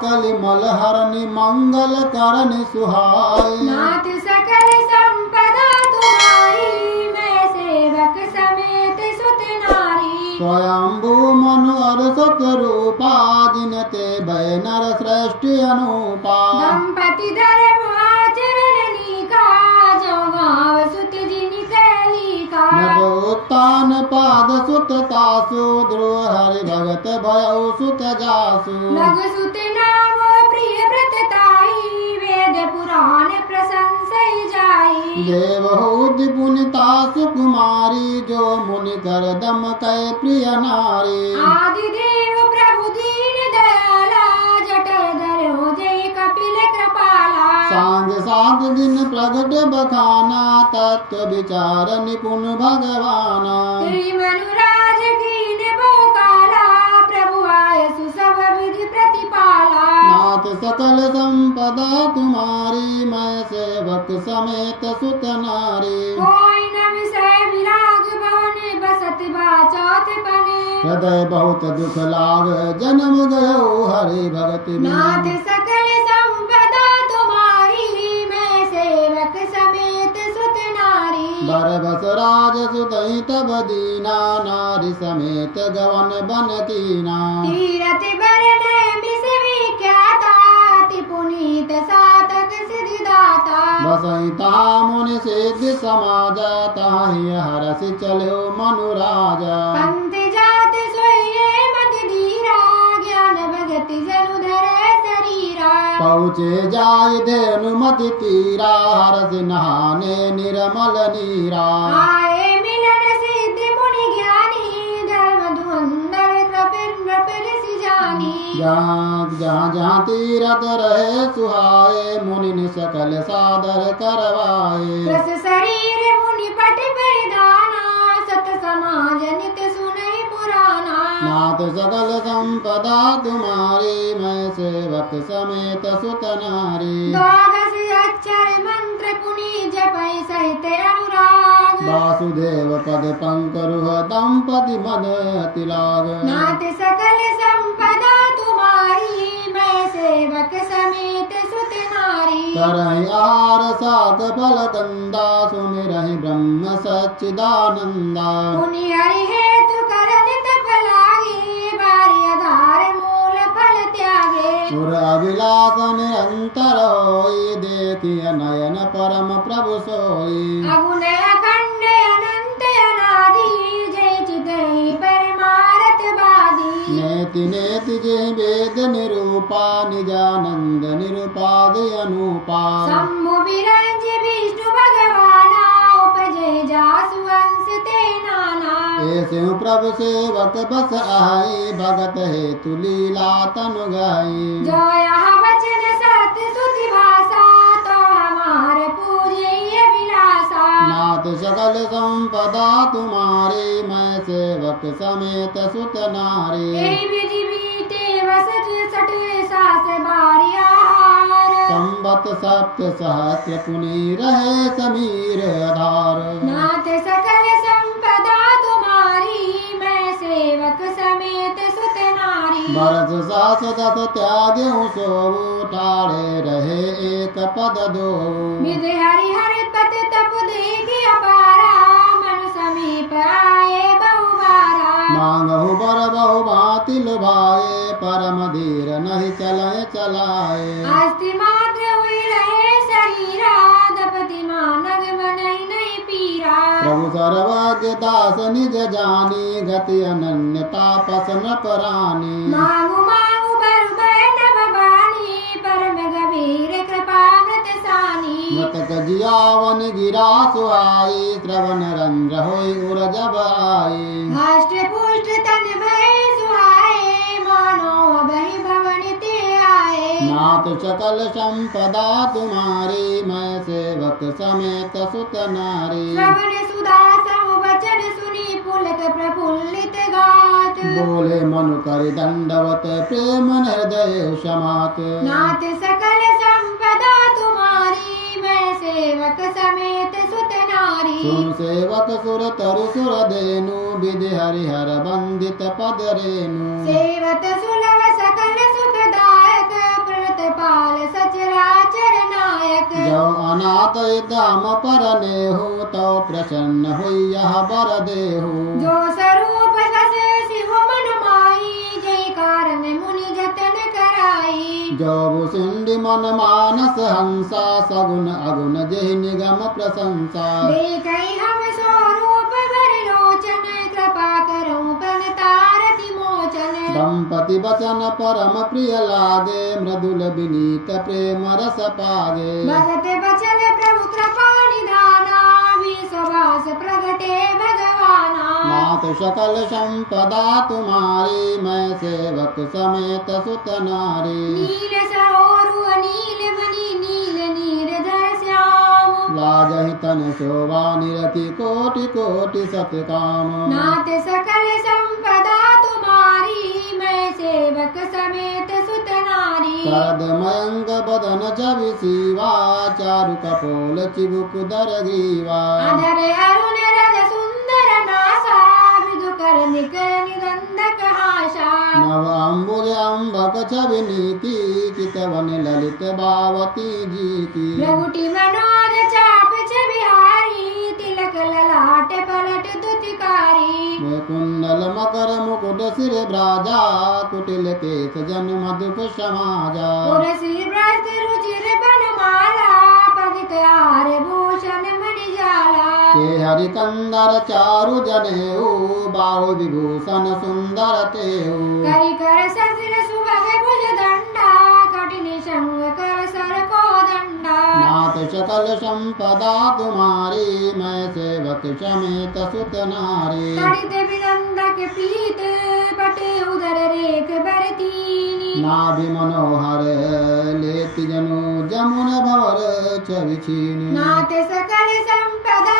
कलिमल हरनि मंगल करनि सुहाई। नाथ सकल संपदा तुम्हारी, मैं सेवक समेत सुत नारी। स्वयंभू मनु अरसत रूपा, जिनते भय नर सृष्टि अनुपा। दंपति धर्म आचरण नीका, जो गाँव सुत जिनि कैलिका। नरोत्तान पाद सुत तासु, ध्रुव हरि भगत भयउ सुत जासु। लघु सुत नाम प्रिय व्रत ताई, वेद पुराण प्रशंसई जाई। देवहूति पुनिता सुकुमारी, जो मुनि कर दम कै प्रिय नारी। आदि देव प्रभु दीन दयाला, जटाधर हो जय कपिल कृपाला। सांग साध दिन प्रगट बखाना, तत्व विचार निपुण भगवाना। मनुराज कीन बोकाला, प्रभु आयसु सब विधि प्रतिपाला। नाथ सकल संपदा तुम्हारी, मैं सेवक समेत सुत नारी। कोई न विषय विराग भवन, बसत बाचौथ बने। हृदय बहुत दुख लाग, जन्म गयो हरि भगति में। नाथ सकल संपदा तुम्हारी, मैं सेवक समेत सुत नारी। बरबस राज सुतहि तब दीना, नारी समेत गवन बन कीना। तीरथ बरन विष विख्याता, अति पुनीत साधक सिद्धिदाता। बसहि ता मुनि सिद्धि समाजा, ताहि हरसि चलो मनुराजा। पंथ जात सोइए मत धीरा, ज्ञान भगति जनु धरे शरीरा। पहुँचे जाय धेनु मति तीरा, हरसि नहाने निर्मल नीरा। आए मिलन सिद्धि मुनि ज्ञानी, धर्म धुरंधर कृपिन ऋषि जानी। जहाँ जहाँ तीरथ रहे सुहाए, मुनि सकल सादर करवाए। रस शरीर मुनि पट परिधाना, सत समाज नित सुनहि पुराना। नाथ सकल संपदा तुम्हारी, मैं सेवक समेत सुत नारी। द्वादश अक्षर मंत्र पुनि जपै सहित अनुराग। वासुदेव पद पंकरुह दंपति मद तिलाग। नाथ सकल संपदा तुम्हारी, मैं सेवक समेत सुत नारी। करहि आहार सात फल कंदा, सुमिरहि ब्रह्म सच्चिदानंदा। पुनि हरि हेतु करन तप लागे, बारी आधार मूल फल त्यागे। सुर अभिलाष निरंतर होई, देखिय नयन परम प्रभु सोई। अगुण अखंड अनंत अनादि, जय चितहि परमारथ बादी। नेति नेति जे वेद निरूपा, निजानंद निरुपाद अनुपा। शंभु विरंज विष्णु भगवाना, उपजे जासु अंश ते नाना। ऐसे प्रभु सेवक बस आई, भगत हेतु लीला तनु गाई। जो यह वचन सत्य सुधि भाषा, तो हमारे पूज्य विलासा। नाथ सकल संपदा तुम्हारी, मैं सेवक समेत सुत नारी। यही विधि बीते वसज सठ सास बारी आहार। संबत सप्त सहस्र पुनि रहे समीर आधार। नाथ सकल संपदा तुम्हारी, मैं सेवक समेत सुत नारी। बरस सास दस त्याग्यु सोऊ, ठाड़े रहे एक पद दो। विध हरि हरि पद तप देखि अपारा, मनु समीप आए बहुबारा। मांगहु बर बहु भांति लुभाए, परम धीर नहीं चलय चलाए। आस्ति मात्र हुई रहे शरीरा, दपति मानग मनहि नहीं पीरा। प्रभु सर्वज्ञ दास निज जानी, गति अनन्य तापस न परानी। मांगु मांगु बर नभ बानी, परम गंभीर कृपा व्रत सानी। मृतक जियावन गिरा सुहाई, श्रवण रंध्र होई उर जब आई। हष्ट पुष्ट तन भय सुहाए, मानो अभय भवन ते आए। नाथ सकल संपदा तुम्हारी, मैं सेवक समेत सुत नारी। श्रवण सुधा सम वचन सुनी, पुलक प्रफुल्लित गात। बोले मनु करि दंडवत, प्रेम हृदय समात। नाथ सकल संपदा तुम्हारी, मैं सेवक समेत सुत नारी। सुन सेवक सुर तरु सुर देनु, विधि हरिहर बंदित पद रेनु। सेवत सुलभ सकल सुखदायक, लोकपाल सचराचर नायक जो अनाथ धाम पर नेहु तो प्रसन्न हुई बर देहु जो स्वरूप सस सिंह मन माही जय कारण मुनि जतन कराई जो भूसिंडी मन मानस हंसा सगुन अगुन जय निगम प्रशंसा देखई हम स्वरूप भर लोचन कृपा करो प्रणतारति मोचन दंपति बचन परम प्रिय लागे मृदुल विनीत प्रेम रस पागे भगत बचन प्रभु कृपा निधाना विश्वास प्रगटे भगवाना नाथ सकल संपदा तुम्हारी मैं सेवक समेत सुत नारी नील सरोरु नील मणि नील नीरधर श्याम लाजहि तन शोभा निरति कोटि कोटि सतकाम नाथ सकल संपदा तुम्हारी मैं सेवक समेत सुत नारी शरद मयंक बदन छवि शिवा चारु कपोल चिबुक दर ग्रीवा अधर अरुण रज सुंदर नासा विदु कर निकर निगंधक हासा नव अम्बुज अम्बक छवि नीति चितवन ललित बावती जीती भ्रगुटी मनोज चाप छविहारी तिलक ललाट पलट दुतिकारी कुंडल मकर मुकुट सिर भ्राजा कुटिल केश जन मधुप समाजा उर्सी व्रत रुचिर बनमाला पदित आर भूषण मणिजाला के हरि कंदर चारु जनेऊ बाहु विभूषण सुंदर तेऊ करि कर ससिर सुभग भुज दंडा कठिन संग कर सर को दंडा नाथ सकल संपदा तुम्हारी मैं सेवक समेत सुत नारी तड़ित विनंदक पीत पटे उदर रेख बरतीनी नाभि मनोहर लेति जनु जमुन भवर छवि छीनि नाथ सकल संपदा